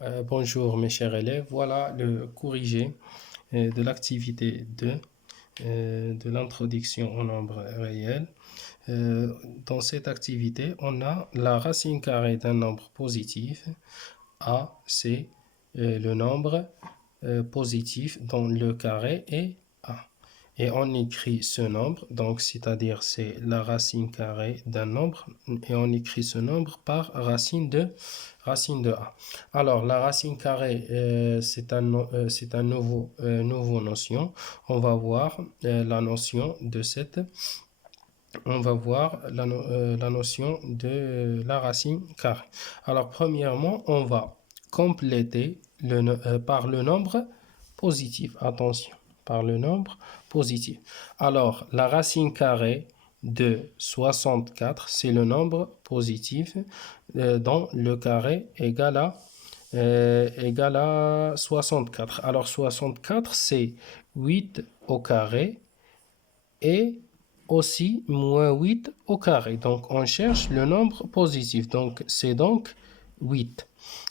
Bonjour mes chers élèves, voilà le corrigé de l'activité 2 de l'introduction au nombre réel. Dans cette activité, on a la racine carrée d'un nombre positif. A, c'est le nombre positif dont le carré est A. Et on écrit ce nombre, donc c'est-à-dire c'est la racine carrée d'un nombre, et on écrit ce nombre par racine de A. Alors la racine carrée, c'est un nouveau notion. On va voir la notion de cette. On va voir la notion de la racine carrée. Alors premièrement, on va compléter par le nombre positif. Attention, par le nombre positif. Alors, la racine carrée de 64, c'est le nombre positif dont le carré égale à 64. Alors, 64, c'est 8 au carré et aussi moins 8 au carré. Donc, on cherche le nombre positif. Donc, c'est donc 8.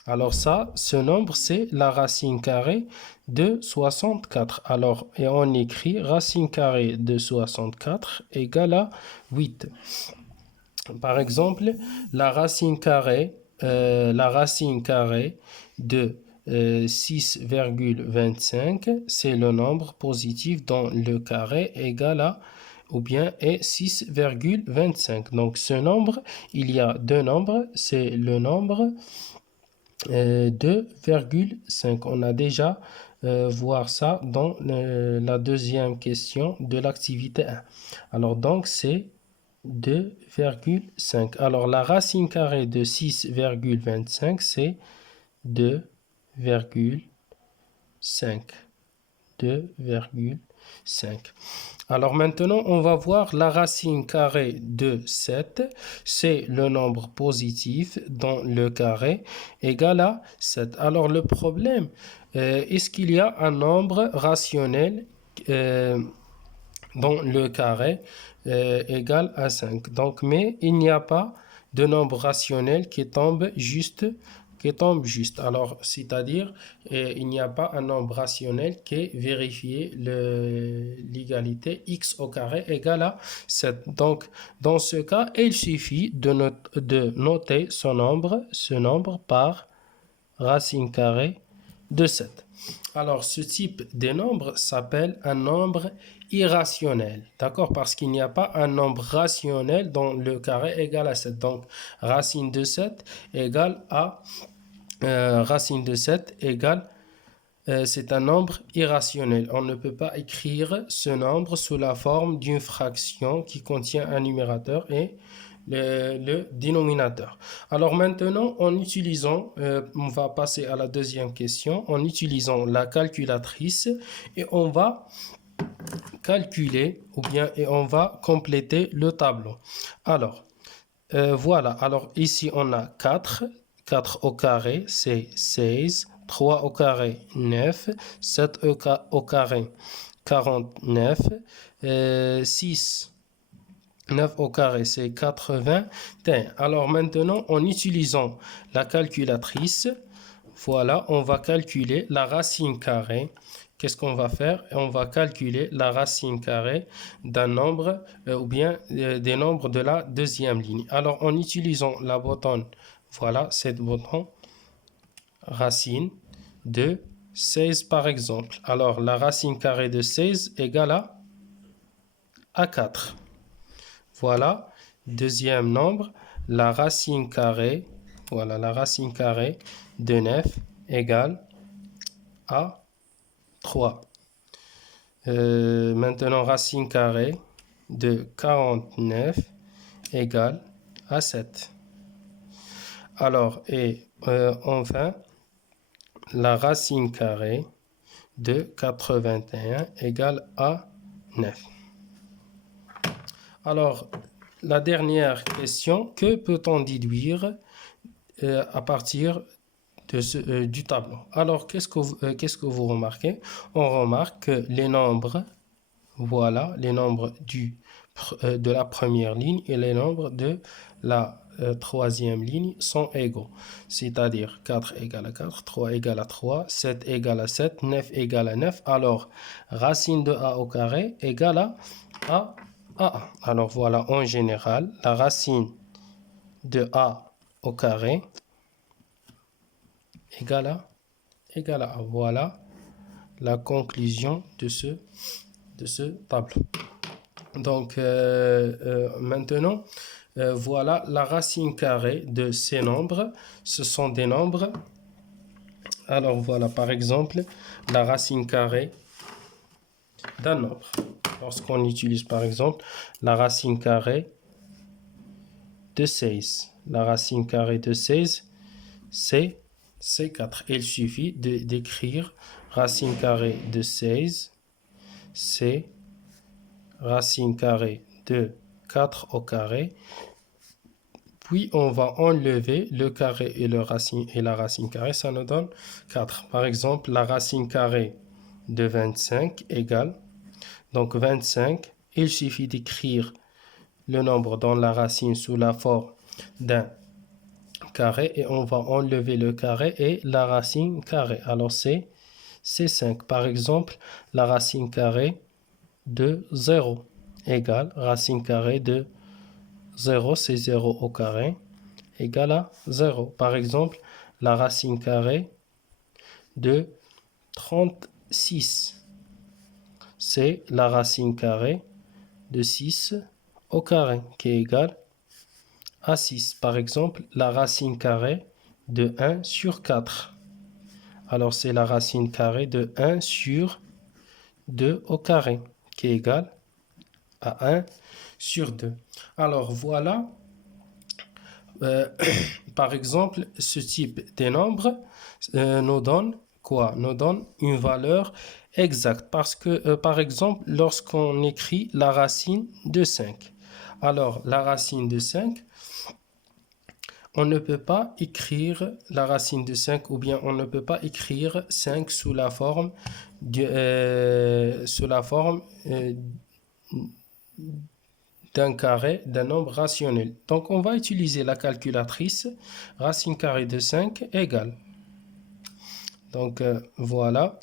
Alors ça, ce nombre, c'est la racine carrée de 64. Alors, et on écrit racine carrée de 64 égale à 8. Par exemple, la racine carrée de 6,25, c'est le nombre positif dont le carré égale à ou bien est 6,25. Donc ce nombre, il y a deux nombres, c'est le nombre 2,5. On a déjà voir ça dans la deuxième question de l'activité 1. Alors donc c'est 2,5. Alors la racine carrée de 6,25 c'est 2,5. 2,5. Alors maintenant, on va voir la racine carrée de 7. C'est le nombre positif dont le carré égale à 7. Alors le problème, est-ce qu'il y a un nombre rationnel dont le carré égale à 5? Donc, mais il n'y a pas de nombre rationnel qui tombe juste. Alors, c'est-à-dire, il n'y a pas un nombre rationnel qui vérifie l'égalité x au carré égale à 7. Donc, dans ce cas, il suffit de noter ce nombre par racine carrée de 7. Alors, ce type de nombre s'appelle un nombre irrationnel, d'accord? Parce qu'il n'y a pas un nombre rationnel dont le carré égale à 7. Donc, racine de 7 égale à racine de 7 égale, c'est un nombre irrationnel. On ne peut pas écrire ce nombre sous la forme d'une fraction qui contient un numérateur et le dénominateur. Alors maintenant, on va passer à la deuxième question, en utilisant la calculatrice et on va calculer et on va compléter le tableau. Alors, voilà. Alors ici, on a 4. 4 au carré, c'est 16. 3 au carré, 9. 7 au carré, 49. 6. 9 au carré, c'est 81. Alors maintenant, en utilisant la calculatrice, voilà, on va calculer la racine carrée. Qu'est-ce qu'on va faire? On va calculer la racine carrée d'un nombre ou bien des nombres de la deuxième ligne. Alors, en utilisant la bouton, voilà, cette bouton, racine de 16 par exemple. Alors, la racine carrée de 16 égale à 4. Voilà, deuxième nombre, la racine carrée, voilà, la racine carrée de 9 égale à 3. Maintenant, racine carrée de 49 égale à 7. Alors, et enfin, la racine carrée de 81 égale à 9. Alors, la dernière question, que peut-on déduire à partir du tableau? Alors, qu'est-ce que vous remarquez? On remarque que les nombres, voilà, les nombres de la première ligne et les nombres de la troisième ligne sont égaux. C'est-à-dire 4 égale à 4, 3 égale à 3, 7 égale à 7, 9 égale à 9. Alors, racine de a au carré égale à a. Alors voilà, en général, la racine de a au carré égale à a. Voilà la conclusion de ce tableau. Donc, maintenant, voilà la racine carrée de ces nombres. Ce sont des nombres. Alors, voilà, par exemple, la racine carrée d'un nombre. Lorsqu'on utilise, par exemple, la racine carrée de 16. La racine carrée de 16, c'est 4. Il suffit d'écrire racine carrée de 16, c'est racine carrée de 4 au carré. Puis on va enlever le carré et la racine carrée, ça nous donne 4. Par exemple, la racine carrée de 25 égale, donc 25, il suffit d'écrire le nombre dans la racine sous la forme d'un carré et on va enlever le carré et la racine carrée. Alors c'est 5. Par exemple, la racine carrée de 0 égale racine carrée de 0, c'est 0 au carré, égale à 0. Par exemple, la racine carrée de 36, c'est la racine carrée de 6 au carré, qui est égale à 6. Par exemple, la racine carrée de 1 sur 4. Alors, c'est la racine carrée de 1 sur 2 au carré, qui est égale à 1 sur 2. Alors, voilà, par exemple, ce type de nombre nous donne quoi? Nous donne une valeur exacte. Parce que, par exemple, lorsqu'on écrit la racine de 5, alors la racine de 5, on ne peut pas écrire la racine de 5 ou bien on ne peut pas écrire 5 sous la forme d'un carré d'un nombre rationnel. Donc, on va utiliser la calculatrice. Racine carrée de 5 égale. Donc, voilà.